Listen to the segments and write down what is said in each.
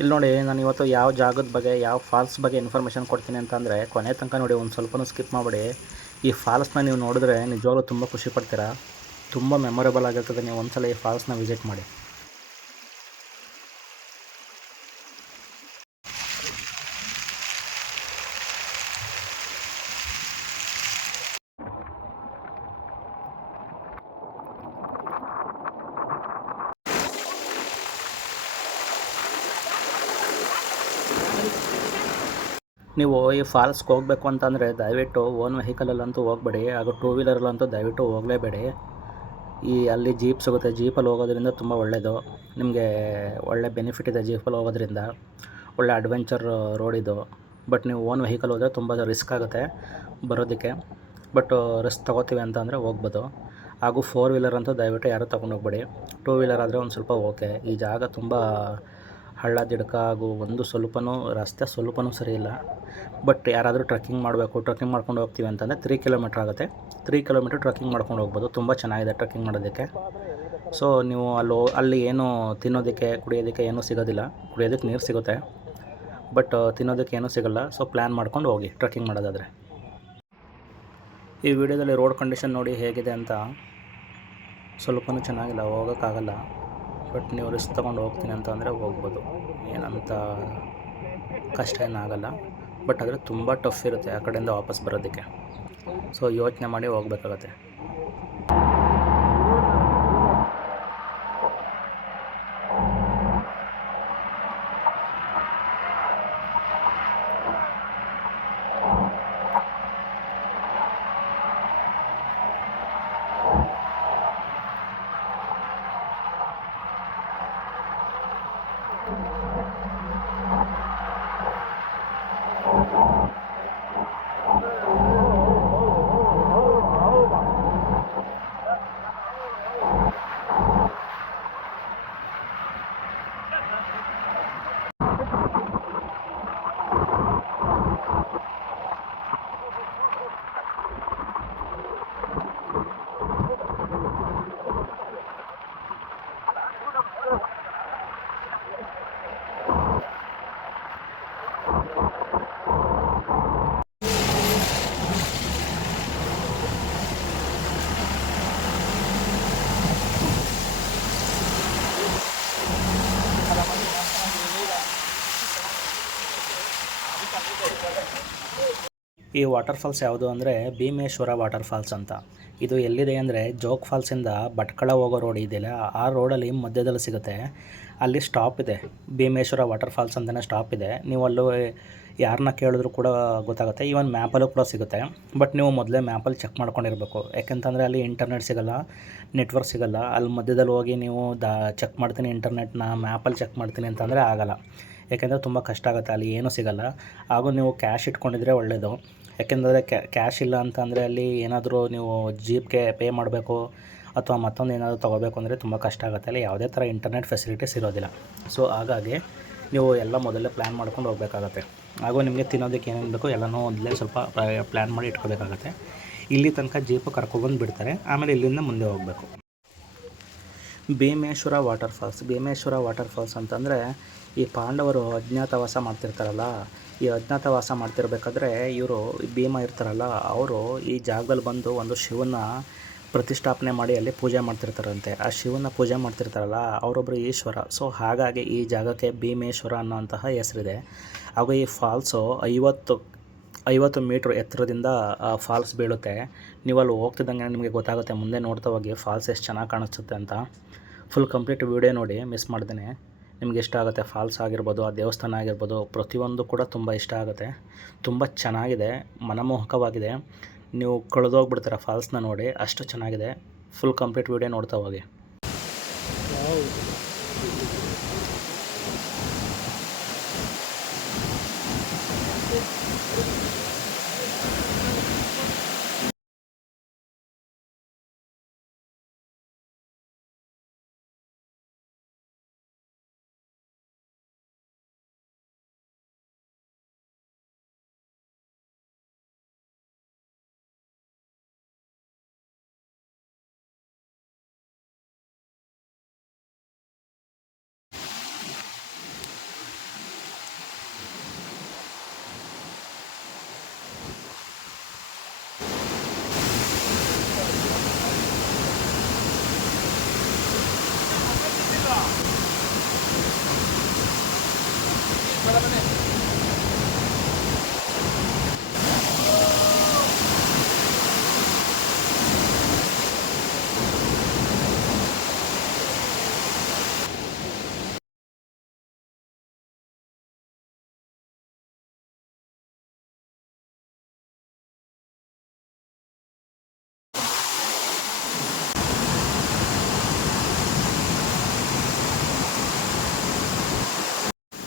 ಇಲ್ಲಿ ನೋಡಿ, ನಾನು ಇವತ್ತು ಯಾವ ಜಾಗದ ಬಗ್ಗೆ, ಯಾವ ಫಾಲ್ಸ್ ಬಗ್ಗೆ ಇನ್ಫಾರ್ಮೇಷನ್ ಕೊಡ್ತೀನಿ ಅಂತಂದರೆ ಕೊನೆ ತನಕ ನೋಡಿ, ಒಂದು ಸ್ವಲ್ಪನೂ ಸ್ಕಿಪ್ ಮಾಡಿಬಿಡಿ. ಈ ಫಾಲ್ಸ್ನ ನೀವು ನೋಡಿದ್ರೆ ನಿಜವಾಗ್ಲೂ ತುಂಬ ಖುಷಿ ಪಡ್ತೀರಾ. ತುಂಬ ಮೆಮೊರೇಬಲ್ ಆಗಿರ್ತದೆ. ನೀವು ಒಂದ್ಸಲ ಈ ಫಾಲ್ಸ್ನ ವಿಸಿಟ್ ಮಾಡಿ. ನೀವು ಈ ಫಾಲ್ಸ್ಗೆ ಹೋಗಬೇಕು ಅಂತಂದರೆ ದಯವಿಟ್ಟು ಓನ್ ವೆಹಿಕಲಲ್ಲಂತೂ ಹೋಗಬೇಡಿ, ಹಾಗೂ ಟೂ ವೀಲರಲ್ಲಂತೂ ದಯವಿಟ್ಟು ಹೋಗಲೇಬೇಡಿ. ಅಲ್ಲಿ ಜೀಪ್ ಸಿಗುತ್ತೆ, ಜೀಪಲ್ಲಿ ಹೋಗೋದ್ರಿಂದ ತುಂಬ ಒಳ್ಳೆಯದು. ನಿಮಗೆ ಒಳ್ಳೆ ಬೆನಿಫಿಟ್ ಇದೆ ಜೀಪಲ್ಲಿ ಹೋಗೋದ್ರಿಂದ. ಒಳ್ಳೆ ಅಡ್ವೆಂಚರ್ ರೋಡ್ ಇದು. ಬಟ್ ನೀವು ಓನ್ ವೆಹಿಕಲ್ ಹೋದರೆ ತುಂಬ ರಿಸ್ಕ್ ಆಗುತ್ತೆ ಬರೋದಕ್ಕೆ. ಬಟ್ ರಿಸ್ಕ್ ತೊಗೋತೀವಿ ಅಂತಂದರೆ ಹೋಗ್ಬೋದು. ಹಾಗೂ ಫೋರ್ ವೀಲರ್ ಅಂತೂ ದಯವಿಟ್ಟು ಯಾರೂ ತೊಗೊಂಡು ಹೋಗಬೇಡಿ. ಟೂ ವೀಲರ್ ಆದರೆ ಒಂದು ಸ್ವಲ್ಪ ಓಕೆ. ಈ ಜಾಗ ತುಂಬ ಹಳ್ಳ ದಿಡ್ಕ, ಹಾಗೂ ಒಂದು ಸ್ವಲ್ಪನೂ ರಸ್ತೆ ಸ್ವಲ್ಪನೂ ಸರಿ ಇಲ್ಲ. ಬಟ್ ಯಾರಾದರೂ ಟ್ರೆಕ್ಕಿಂಗ್ ಮಾಡ್ಕೊಂಡು ಹೋಗ್ತೀವಿ ಅಂತಂದರೆ 3 ಕಿಲೋಮೀಟ್ರ್ ಆಗುತ್ತೆ. 3 ಕಿಲೋಮೀಟ್ರ್ ಟ್ರೆಕ್ಕಿಂಗ್ ಮಾಡ್ಕೊಂಡು ಹೋಗ್ಬೋದು. ತುಂಬ ಚೆನ್ನಾಗಿದೆ ಟ್ರೆಕ್ಕಿಂಗ್ ಮಾಡೋದಕ್ಕೆ. ಸೊ ನೀವು ಅಲ್ಲಿ ಏನು ತಿನ್ನೋದಕ್ಕೆ ಕುಡಿಯೋದಕ್ಕೆ ಏನೂ ಸಿಗೋದಿಲ್ಲ. ಕುಡಿಯೋದಕ್ಕೆ ನೀರು ಸಿಗುತ್ತೆ, ಬಟ್ ತಿನ್ನೋದಕ್ಕೆ ಏನೂ ಸಿಗೋಲ್ಲ. ಸೊ ಪ್ಲ್ಯಾನ್ ಮಾಡ್ಕೊಂಡು ಹೋಗಿ ಟ್ರೆಕ್ಕಿಂಗ್ ಮಾಡೋದಾದರೆ. ಈ ವಿಡಿಯೋದಲ್ಲಿ ರೋಡ್ ಕಂಡೀಷನ್ ನೋಡಿ ಹೇಗಿದೆ ಅಂತ. ಸ್ವಲ್ಪನೂ ಚೆನ್ನಾಗಿಲ್ಲ, ಹೋಗೋಕ್ಕಾಗಲ್ಲ. ಬಟ್ ನೀವು ರಿಸ್ಕ್ ತೊಗೊಂಡು ಹೋಗ್ತೀನಿ ಅಂತಂದರೆ ಹೋಗ್ಬೋದು, ಏನಂತ ಕಷ್ಟ ಏನಾಗಲ್ಲ. ಬಟ್ ಆದರೆ ತುಂಬ ಟಫ್ ಇರುತ್ತೆ ಆ ಕಡೆಯಿಂದ ವಾಪಸ್ ಬರೋದಕ್ಕೆ. ಸೊ ಯೋಚನೆ ಮಾಡಿ ಹೋಗ್ಬೇಕಾಗತ್ತೆ. ಈ ವಾಟರ್ ಫಾಲ್ಸ್ ಯಾವುದು ಅಂದರೆ ಭೀಮೇಶ್ವರ ವಾಟರ್ ಫಾಲ್ಸ್ ಅಂತ. ಇದು ಎಲ್ಲಿದೆ ಅಂದರೆ ಜೋಗ್ ಫಾಲ್ಸಿಂದ ಭಟ್ಕಳ ಹೋಗೋ ರೋಡ್ ಇದೆಯಲ್ಲ, ಆ ರೋಡಲ್ಲಿ ಮಧ್ಯದಲ್ಲಿ ಸಿಗುತ್ತೆ. ಅಲ್ಲಿ ಸ್ಟಾಪ್ ಇದೆ, ಭೀಮೇಶ್ವರ ವಾಟರ್ ಫಾಲ್ಸ್ ಅಂತಲೇ ಸ್ಟಾಪ್ ಇದೆ. ನೀವು ಅಲ್ಲೂ ಯಾರನ್ನ ಕೇಳಿದ್ರು ಕೂಡ ಗೊತ್ತಾಗುತ್ತೆ. ಈವನ್ ಮ್ಯಾಪಲ್ಲೂ ಕೂಡ ಸಿಗುತ್ತೆ. ಬಟ್ ನೀವು ಮೊದಲೇ ಮ್ಯಾಪಲ್ಲಿ ಚೆಕ್ ಮಾಡ್ಕೊಂಡಿರಬೇಕು. ಯಾಕೆಂತಂದರೆ ಅಲ್ಲಿ ಇಂಟರ್ನೆಟ್ ಸಿಗೋಲ್ಲ, ನೆಟ್ವರ್ಕ್ ಸಿಗೋಲ್ಲ. ಅಲ್ಲಿ ಮಧ್ಯದಲ್ಲಿ ಹೋಗಿ ನೀವು ಚೆಕ್ ಮಾಡ್ತೀನಿ ಇಂಟರ್ನೆಟ್ನ ಮ್ಯಾಪಲ್ಲಿ ಚೆಕ್ ಮಾಡ್ತೀನಿ ಅಂತಂದರೆ ಆಗೋಲ್ಲ. ಯಾಕೆಂದರೆ ತುಂಬ ಕಷ್ಟ ಆಗುತ್ತೆ, ಅಲ್ಲಿ ಏನೂ ಸಿಗೋಲ್ಲ. ಹಾಗೂ ನೀವು ಕ್ಯಾಶ್ ಇಟ್ಕೊಂಡಿದ್ರೆ ಒಳ್ಳೆಯದು. ಯಾಕೆಂದರೆ ಕ್ಯಾಶ್ ಇಲ್ಲ ಅಂತಂದರೆ ಅಲ್ಲಿ ಏನಾದರೂ ನೀವು ಜೀಪ್ಗೆ ಪೇ ಮಾಡಬೇಕು, ಅಥವಾ ಮತ್ತೊಂದು ಏನಾದರೂ ತೊಗೋಬೇಕು ಅಂದರೆ ತುಂಬ ಕಷ್ಟ ಆಗುತ್ತೆ. ಅಲ್ಲಿ ಯಾವುದೇ ಥರ ಇಂಟರ್ನೆಟ್ ಫೆಸಿಲಿಟೀಸ್ ಇರೋದಿಲ್ಲ. ಸೊ ಹಾಗಾಗಿ ನೀವು ಎಲ್ಲ ಮೊದಲೇ ಪ್ಲ್ಯಾನ್ ಮಾಡ್ಕೊಂಡು ಹೋಗಬೇಕಾಗತ್ತೆ. ಹಾಗೂ ನಿಮಗೆ ತಿನ್ನೋದಕ್ಕೆ ಏನೇನು ಬೇಕೋ ಎಲ್ಲನೂ ಮೊದಲೇ ಸ್ವಲ್ಪ ಪ್ಲ್ಯಾನ್ ಮಾಡಿ ಇಟ್ಕೋಬೇಕಾಗತ್ತೆ. ಇಲ್ಲಿ ತನಕ ಜೀಪು ಕರ್ಕೊಬಂದು ಬಿಡ್ತಾರೆ, ಆಮೇಲೆ ಇಲ್ಲಿಂದ ಮುಂದೆ ಹೋಗಬೇಕು. ಭೀಮೇಶ್ವರ ವಾಟರ್ ಫಾಲ್ಸ್ ಅಂತಂದರೆ ಈ ಪಾಂಡವರು ಅಜ್ಞಾತವಾಸ ಮಾಡ್ತಿರ್ತಾರಲ್ಲ, ಈ ಅಜ್ಞಾತವಾಸ ಮಾಡ್ತಿರ್ಬೇಕಾದ್ರೆ ಇವರು ಭೀಮ ಇರ್ತಾರಲ್ಲ, ಅವರು ಈ ಜಾಗದಲ್ಲಿ ಬಂದು ಒಂದು ಶಿವನ ಪ್ರತಿಷ್ಠಾಪನೆ ಮಾಡಿ ಅಲ್ಲಿ ಪೂಜೆ ಮಾಡ್ತಿರ್ತಾರಂತೆ. ಆ ಶಿವನ ಪೂಜೆ ಮಾಡ್ತಿರ್ತಾರಲ್ಲ ಅವರೊಬ್ಬರು ಈಶ್ವರ. ಸೊ ಹಾಗಾಗಿ ಈ ಜಾಗಕ್ಕೆ ಭೀಮೇಶ್ವರ ಅನ್ನೋಂತಹ ಹೆಸರಿದೆ. ಹಾಗೂ ಈ ಫಾಲ್ಸು 50 ಮೀಟ್ರ್ ಎತ್ತರದಿಂದ ಫಾಲ್ಸ್ ಬೀಳುತ್ತೆ. ನೀವು ಅಲ್ಲಿ ಹೋಗ್ತಿದ್ದಂಗೆ ನಿಮಗೆ ಗೊತ್ತಾಗುತ್ತೆ, ಮುಂದೆ ನೋಡ್ತಾ ಹೋಗಿ ಫಾಲ್ಸ್ ಎಷ್ಟು ಚೆನ್ನಾಗಿ ಕಾಣಿಸುತ್ತೆ ಅಂತ. ಫುಲ್ ಕಂಪ್ಲೀಟ್ ವೀಡಿಯೋ ನೋಡಿ, ಮಿಸ್ ಮಾಡ್ದೇನೆ. ನಿಮ್ಗೆ ಇಷ್ಟ ಆಗುತ್ತೆ. ಫಾಲ್ಸ್ ಆಗಿರ್ಬೋದು, ಆ ದೇವಸ್ಥಾನ ಆಗಿರ್ಬೋದು, ಪ್ರತಿಯೊಂದು ಕೂಡ ತುಂಬ ಇಷ್ಟ ಆಗುತ್ತೆ. ತುಂಬ ಚೆನ್ನಾಗಿದೆ, ಮನಮೋಹಕವಾಗಿದೆ. ನೀವು ಕಳೆದೋಗ್ಬಿಡ್ತೀರ ಫಾಲ್ಸ್ನ ನೋಡಿ, ಅಷ್ಟು ಚೆನ್ನಾಗಿದೆ. ಫುಲ್ ಕಂಪ್ಲೀಟ್ ವೀಡಿಯೋ ನೋಡ್ತಾ ಹೋಗಿ.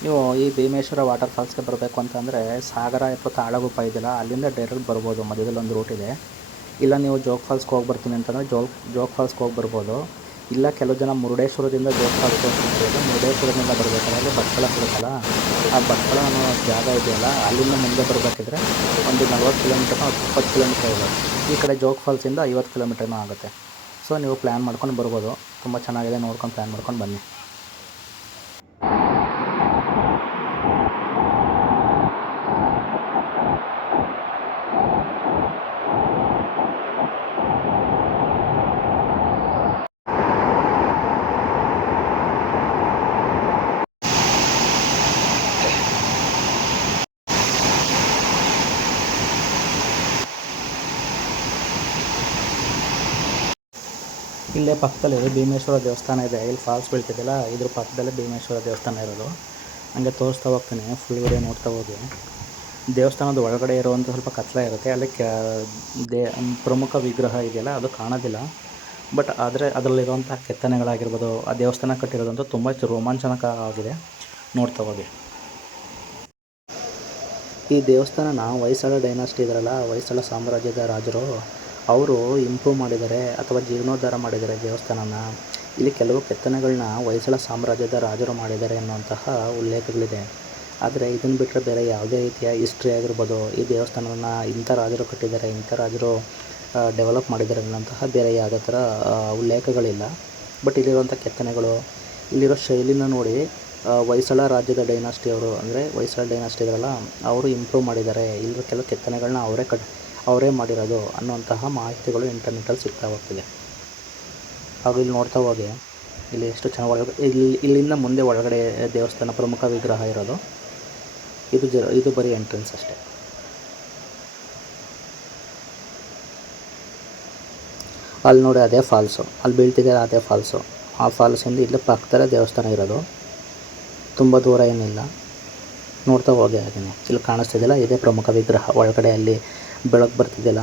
ನೀವು ಈ ಭೀಮೇಶ್ವರ ವಾಟರ್ ಫಾಲ್ಸ್ಗೆ ಬರಬೇಕು ಅಂತಂದರೆ ಸಾಗರ ಅಥವಾ ತಾಳಗುಪ್ಪ ಇದೆಯಲ್ಲ, ಅಲ್ಲಿಂದ ಡೈರೆಕ್ಟ್ ಬರ್ಬೋದು. ಮಧ್ಯದಲ್ಲಿ ಒಂದು ರೂಟ್ ಇದೆ. ಇಲ್ಲ ನೀವು ಜೋಗ್ ಫಾಲ್ಸ್ಗೆ ಹೋಗಿ ಬರ್ತೀನಿ ಅಂತಂದರೆ ಜೋಗ್ ಫಾಲ್ಸ್ಗೆ ಹೋಗಿ ಬರ್ಬೋದು. ಇಲ್ಲ ಕೆಲವು ಜನ ಮುರುಡೇಶ್ವರದಿಂದ ಜೋಗ್ ಫಾಲ್ಸ್ಗೆ ಹೋಗ್ತಿರ್ಬೋದು. ಮುರುಡೇಶ್ವರದಿಂದ ಬರಬೇಕಾದ್ರೆ ಅಲ್ಲಿ ಭಟ್ಕಳ ಸಿಗುತ್ತಲ್ಲ, ಆ ಭಟ್ಕಳ ಅನ್ನೋ ಜಾಗ ಇದೆಯಲ್ಲ, ಅಲ್ಲಿಂದ ಮುಂದೆ ಬರಬೇಕಿದ್ರೆ ಒಂದು 40 ಕಿಲೋಮೀಟರ್ನೋ 20 ಕಿಲೋಮೀಟರ್ ಇದೆ. ಈ ಕಡೆ ಜೋಗ್ ಫಾಲ್ಸಿಂದ 50 ಕಿಲೋಮೀಟರ್ನೂ ಆಗುತ್ತೆ. ಸೊ ನೀವು ಪ್ಲ್ಯಾನ್ ಮಾಡ್ಕೊಂಡು ಬರ್ಬೋದು. ತುಂಬ ಚೆನ್ನಾಗಿದೆ, ನೋಡ್ಕೊಂಡು ಪ್ಲ್ಯಾನ್ ಮಾಡ್ಕೊಂಡು ಬನ್ನಿ. ಇಲ್ಲೇ ಪಕ್ಕದಲ್ಲಿ ಭೀಮೇಶ್ವರ ದೇವಸ್ಥಾನ ಇದೆ. ಇಲ್ಲಿ ಫಾಲ್ಸ್ ಬೀಳ್ತಿದೆಯಲ್ಲ, ಇದ್ರ ಪಕ್ಕದಲ್ಲೇ ಭೀಮೇಶ್ವರ ದೇವಸ್ಥಾನ ಇರೋದು. ಹಂಗೆ ತೋರಿಸ್ತಾ ಹೋಗ್ತೀನಿ, ಫುಲ್ ವಿಡಿಯೋ ನೋಡ್ತಾ ಹೋಗಿ. ದೇವಸ್ಥಾನದ ಒಳಗಡೆ ಇರುವಂಥ ಸ್ವಲ್ಪ ಕತ್ಲೆ ಇರುತ್ತೆ. ಅಲ್ಲಿ ಪ್ರಮುಖ ವಿಗ್ರಹ ಇದೆಯಲ್ಲ, ಅದು ಕಾಣೋದಿಲ್ಲ. ಬಟ್ ಆದರೆ ಅದರಲ್ಲಿರುವಂಥ ಕೆತ್ತನೆಗಳಾಗಿರ್ಬೋದು, ಆ ದೇವಸ್ಥಾನ ಕಟ್ಟಿರೋದಂತೂ ತುಂಬ ರೋಮಾಂಚನಕ ಆಗಿದೆ. ನೋಡ್ತಾ ಹೋಗಿ. ಈ ದೇವಸ್ಥಾನನ ಹೊಯ್ಸಳ ಡೈನಾಸ್ಟಿ ಇದ್ರಲ್ಲ, ಹೊಯ್ಸಳ ಸಾಮ್ರಾಜ್ಯದ ರಾಜರು, ಅವರು ಇಂಪ್ರೂವ್ ಮಾಡಿದ್ದಾರೆ ಅಥವಾ ಜೀರ್ಣೋದ್ಧಾರ ಮಾಡಿದ್ದಾರೆ ದೇವಸ್ಥಾನನ. ಇಲ್ಲಿ ಕೆಲವು ಕೆತ್ತನೆಗಳನ್ನ ಹೊಯ್ಸಳ ಸಾಮ್ರಾಜ್ಯದ ರಾಜರು ಮಾಡಿದ್ದಾರೆ ಅನ್ನುವಂತಹ ಉಲ್ಲೇಖಗಳಿದೆ. ಆದರೆ ಇದನ್ನು ಬಿಟ್ಟರೆ ಬೇರೆ ಯಾವುದೇ ರೀತಿಯ ಹಿಸ್ಟ್ರಿ ಆಗಿರ್ಬೋದು, ಈ ದೇವಸ್ಥಾನನ ಇಂಥ ರಾಜರು ಕಟ್ಟಿದ್ದಾರೆ, ಇಂಥ ರಾಜರು ಡೆವಲಪ್ ಮಾಡಿದ್ದಾರೆ ಅನ್ನೋಂತಹ ಬೇರೆ ಯಾವುದೇ ಥರ ಉಲ್ಲೇಖಗಳಿಲ್ಲ. ಬಟ್ ಇಲ್ಲಿರುವಂಥ ಕೆತ್ತನೆಗಳು, ಇಲ್ಲಿರೋ ಶೈಲಿನ ನೋಡಿ ಹೊಯ್ಸಳ ರಾಜ್ಯದ ಡೈನಾಸ್ಟಿಯವರು, ಅಂದರೆ ಹೊಯ್ಸಳ ಡೈನಾಸ್ಟಿ ಇದ್ರಲ್ಲ, ಅವರು ಇಂಪ್ರೂವ್ ಮಾಡಿದ್ದಾರೆ, ಇಲ್ಲಿರೋ ಕೆಲವು ಕೆತ್ತನೆಗಳನ್ನ ಅವರೇ ಮಾಡಿರೋದು ಅನ್ನುವಂತಹ ಮಾಹಿತಿಗಳು ಇಂಟರ್ನೆಟ್ಟಲ್ಲಿ ಸಿಗ್ತಾ ಹೋಗ್ತಿದೆ. ಹಾಗೂ ಇಲ್ಲಿ ನೋಡ್ತಾ ಹೋಗಿ, ಇಲ್ಲಿ ಎಷ್ಟು ಚೆನ್ನಾಗಿ ಇಲ್ಲಿಂದ ಮುಂದೆ ಒಳಗಡೆ ದೇವಸ್ಥಾನ ಪ್ರಮುಖ ವಿಗ್ರಹ ಇರೋದು. ಇದು ಬರೀ ಎಂಟ್ರೆನ್ಸ್ ಅಷ್ಟೇ. ಅಲ್ಲಿ ನೋಡಿ, ಅದೇ ಫಾಲ್ಸು, ಅಲ್ಲಿ ಬೀಳ್ತಿದೆ ಅದೇ ಫಾಲ್ಸು. ಆ ಫಾಲ್ಸಿಂದ ಇಲ್ಲಿ ಪಕ್ಕದಲ್ಲೇ ದೇವಸ್ಥಾನ ಇರೋದು, ತುಂಬ ದೂರ ಏನಿಲ್ಲ. ನೋಡ್ತಾ ಹೋಗಿ ಹಾಗೆಯೇ ಇಲ್ಲಿ ಕಾಣಿಸ್ತಿದೆಯಲ್ಲ, ಇದೇ ಪ್ರಮುಖ ವಿಗ್ರಹ. ಒಳಗಡೆ ಅಲ್ಲಿ ಬೆಳಕು ಬರ್ತಿದೆಯಲ್ಲ,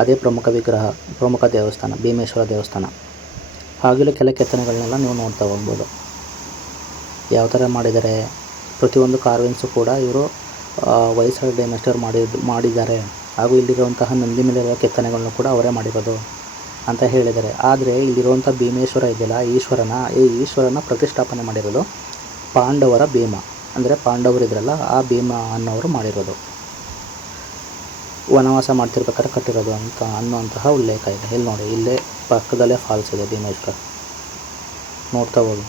ಅದೇ ಪ್ರಮುಖ ವಿಗ್ರಹ, ಪ್ರಮುಖ ದೇವಸ್ಥಾನ, ಭೀಮೇಶ್ವರ ದೇವಸ್ಥಾನ. ಹಾಗೆಯೇ ಕೆಲ ಕೆತ್ತನೆಗಳನ್ನೆಲ್ಲ ನೀವು ನೋಡ್ತಾ ಹೋಗ್ಬೋದು. ಯಾವ ಥರ ಮಾಡಿದ್ದಾರೆ, ಪ್ರತಿಯೊಂದು ಕಾರ್ವಿಂಗ್ಸು ಕೂಡ ಇವರು ಹೊಯ್ಸಳ ಡೈನಾಸ್ಟಿಯವರು ಮಾಡಿದ್ದಾರೆ. ಹಾಗೂ ಇಲ್ಲಿರುವಂತಹ ನಂದಿ ಮೇಲೆ ಕೆತ್ತನೆಗಳನ್ನು ಕೂಡ ಅವರೇ ಮಾಡಿರೋದು ಅಂತ ಹೇಳಿದ್ದಾರೆ. ಆದರೆ ಇಲ್ಲಿರುವಂಥ ಭೀಮೇಶ್ವರ ಇದೆಯಲ್ಲ, ಈ ಈಶ್ವರನ ಪ್ರತಿಷ್ಠಾಪನೆ ಮಾಡಿರೋದು ಪಾಂಡವರ ಭೀಮ, ಅಂದರೆ ಪಾಂಡವರಿದ್ರಲ್ಲ, ಆ ಭೀಮ ಅನ್ನೋರು ಮಾಡಿರೋದು. ವನವಾಸ ಮಾಡ್ತಿರ್ಬೇಕಾದ್ರೆ ಕಟ್ಟಿರೋದು ಅನ್ನುವಂತಹ ಉಲ್ಲೇಖ ಇದೆ. ಇಲ್ಲಿ ನೋಡಿ, ಇಲ್ಲೇ ಪಕ್ಕದಲ್ಲೇ ಫಾಲ್ಸ್ ಇದೆ ಭೀಮೇಶ್ವರ. ನೋಡ್ತಾ ಹೋಗಿ.